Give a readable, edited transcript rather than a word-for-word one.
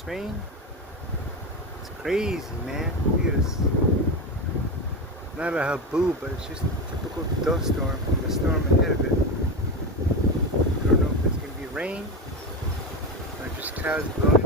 this rain? It's crazy, man. Look at this. Not a haboob, but it's just a typical dust storm from the storm ahead of it. I don't know if it's going to be rain or just clouds blowing